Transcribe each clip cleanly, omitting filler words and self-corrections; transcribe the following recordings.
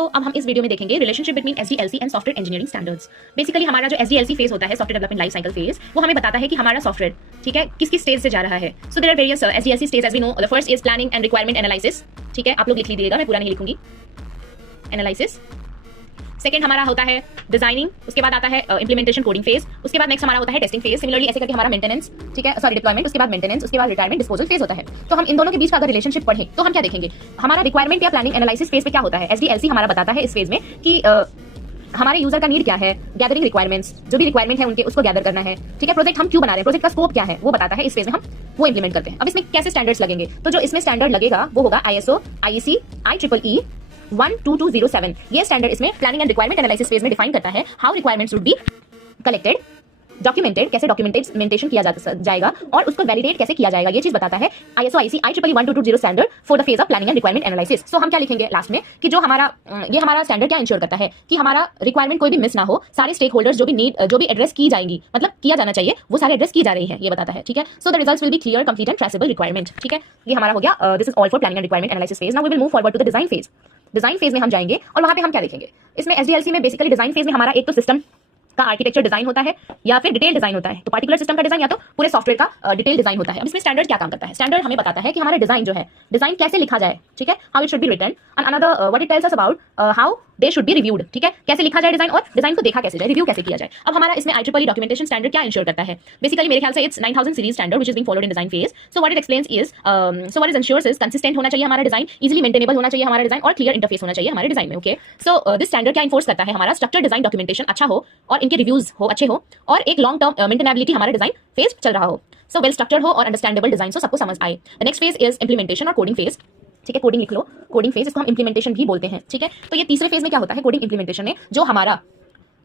अब हम इस वीडियो में देखेंगे relationship between SDLC and software engineering standards. Basically हमारा जो एसडीएलसी फेज होता है, software development life cycle phase, वो हमें बताता है कि हमारा सॉफ्टवेयर ठीक है किस किस स्टेज से जा रहा है। So there are various SDLC stage as we know. The first is planning and requirement analysis. ठीक है, आप लोग लिख लीजिएगा, मैं पूरा नहीं लिखूंगी। एनालिसिस। सेकंड हमारा होता है डिजाइनिंग, उसके बाद आता है इंप्लीमेंटेशन कोडिंग फेज, उसके बाद नेक्स्ट हमारा होता है टेस्टिंग फेज। सिमिलरली ऐसे करके हमारा मेंटेनेंस, ठीक है, सॉरी डिप्लॉयमेंट, उसके बाद मेंटेनेंस, उसके बाद रिटायरमेंट डिस्पोजल फेज होता है। तो हम इन दोनों के बीच का अगर रिलेशनशिप पढ़ें तो हम क्या देखेंगे, हमारा रिक्वायरमेंट या प्लानिंग एनालिसिस फेज पे क्या होता है। एसडीएलसी हमारा बताता है इस फेज में कि हमारे यूजर का नीड क्या है, गैदरिंग रिक्वायरमेंट्स, जो भी रिक्वायरमेंट है उनके उसको गैदर करना है। ठीक है, प्रोजेक्ट हम क्यों बना रहे हैं, प्रोजेक्ट का स्कोप क्या है वो बताता है। इस फेज में हम वो इंप्लीमेंट करते हैं। अब इसमें कैसे स्टैंडर्ड्स लगेंगे, तो जो इसमें स्टैंडर्ड लगेगा वो होगा आईएसओ, आईईसी, IEEE 12207। ये स्टैंडर्ड इसमें planning and requirement analysis phase में डिफाइन करता है how requirements would be collected, documented, कैसे डॉक्यूमेंटेशन किया जाएगा और उसको वैलिडेट कैसे किया जाएगा, ये चीज बताता है ISO IEC IEEE 1220 standard for the phase of planning and requirement analysis. So हम क्या लिखेंगे लास्ट में कि जो हमारा ये हमारा स्टैंडर्ड क्या इंश्योर करता है कि हमारा रिक्वायरमेंट कोई भी मिस ना हो, सारे स्टेक होल्डर्स जो भी एड्रेस की जाएंगी, मतलब किया जाना चाहिए, वो सारे एड्रेस की जा रही है, ये बताता है। ठीक है, so the results will be clear, complete and traceable requirement. ठीक है, ये हमारा हो गया। This is all for planning and requirement analysis phase. Now we will move forward to the design phase. Design phase में हम जाएंगे और वहां पे हम क्या देखेंगे, इसमें एसडीएलसी में बेसिकली डिजाइन फेज में हमारा एक तो सिस्टम का आर्किटेक्चर डिजाइन होता है या फिर डिटेल डिजाइन होता है। तो पार्टिकुलर सिस्टम का डिजाइन या तो पूरे सॉफ्टवेयर का डिटेल डिजाइन होता है। अब इसमें स्टैंडर्ड क्या काम करता है, स्टैंडर्ड हमें बताता है कि हमारा डिजाइन जो है, डिजाइन कैसे लिखा जाए, ठीक है, how it should be written and another what it tells us about how they should be reviewed. ठीक है, कैसे लिखा जाए डिजाइन और डिजाइन को देखा कैसे जाए, रिव्यू कैसे किया जाए। अब हमारा इसमें IEEE डॉक्यूमेंटेशन स्टैंडर्ड क्या इंश्योर करता है, बेसिकली मेरे ख्याल से it's 9000 series standard which is being followed in design phase. So what it explains is so what it ensures is consistent होना चाहिए हमारा डिजाइन, इजीली मेंटेनेबल होना चाहिए हमारा डिजाइन और क्लियर इंटरफेस होना चाहिए हमारे डिजाइन में। ओके, सो दिस स्टैंडर्ड क्या इन्फोर्स करता है, हमारा स्ट्रक्चर डिजाइन डॉक्यूमेंटेशन अच्छा हो और इनके रिव्यूज हो अच्छे हो और एक लॉन्ग टर्म मेंटेनेबिलिटी हमारा डिजाइन फेज चल रहा हो। सो वेल स्ट्रक्चर्ड हो और अंडरस्टैंडेबल डिजाइन हो, सबको समझ आए। The next phase is implementation और कोडिंग फेज। ठीक है, कोडिंग लिख लो, कोडिंग फेज, इसको हम इंप्लीमेंटेशन भी बोलते हैं। ठीक है, तो ये तीसरे फेज में क्या होता है, कोडिंग इंप्लीमेंटेशन में जो हमारा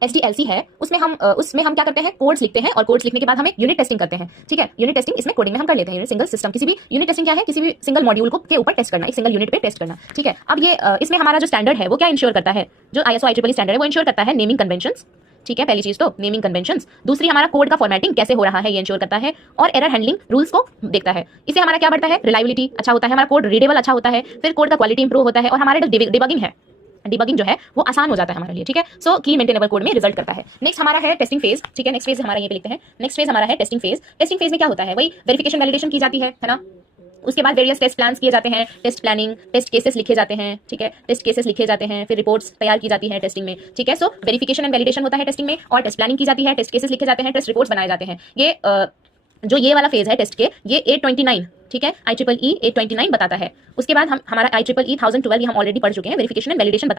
एसडीएलसी है उसमें हम क्या करते हैं, कोड्स लिखते हैं और कोड्स लिखने के बाद हमें यूनिट टेस्टिंग करते हैं। ठीक है, यूनिट टेस्टिंग इसमें कोडिंग में हम कर लेते हैं। यूनिट सिंगल सिस्टम, किसी भी यूनिट टेस्टिंग क्या है, किसी भी सिंगल मॉड्यूल को के ऊपर टेस्ट करना, एक सिंगल यूनिट पे टेस्ट करना। ठीक है, अब ये इसमें हमारा जो स्टैंडर्ड है वो क्या इंश्योर करता है, जो आईएसओ IEEE स्टैंडर्ड है वो इंश्योर करता है नेमिंग कन्वेंशंस। ठीक है, पहली चीज तो नेमिंग कन्वेंशंस, दूसरी हमारा कोड का फॉर्मेटिंग कैसे हो रहा है ये इंश्योर करता है और एरर हैंडलिंग रूल्स को देखता है। इससे हमारा क्या बढ़ता है, रिलायबिलिटी अच्छा होता है, हमारा कोड रीडेबल अच्छा होता है, फिर कोड का क्वालिटी इंप्रूव होता है और हमारे जो डिबगिंग है, डिबगिंग जो है वो आसान हो जाता है हमारे लिए। ठीक है, सो क्लीन मेंटेनेबल कोड में रिजल्ट करता है। नेक्स्ट हमारा है टेस्टिंग फेज। ठीक है, नेक्स्ट फेज हमारा ये पे लिखते हैं, नेक्स्ट फेज हमारा है टेस्टिंग फेज। टेस्टिंग फेज में क्या होता है, वही वेरिफिकेशन वैलिडेशन की जाती है ना। उसके बाद वेरियस टेस्ट प्लान्स किए जाते हैं, टेस्ट प्लानिंग, टेस्ट केसेस लिखे जाते हैं। ठीक है, टेस्ट केसेस लिखे जाते हैं, फिर रिपोर्ट्स तैयार की जाती है टेस्टिंग में। ठीक है, सो वेरिफिकेशन एंड वैलिडेशन होता है टेस्टिंग में और टेस्ट प्लानिंग की जाती है, टेस्ट केसेस लिखे जाते हैं, टेस्ट रिपोर्ट्स बनाए जाते हैं। ये जो ये वाला फेज है टेस्ट के, ये 829, ठीक है, IEEE 829 बताता है। उसके बाद हमारा IEEE 1012 हम ऑलरेडी पढ़ चुके हैं, वेरिफिकेशन एंड वैलिडेशन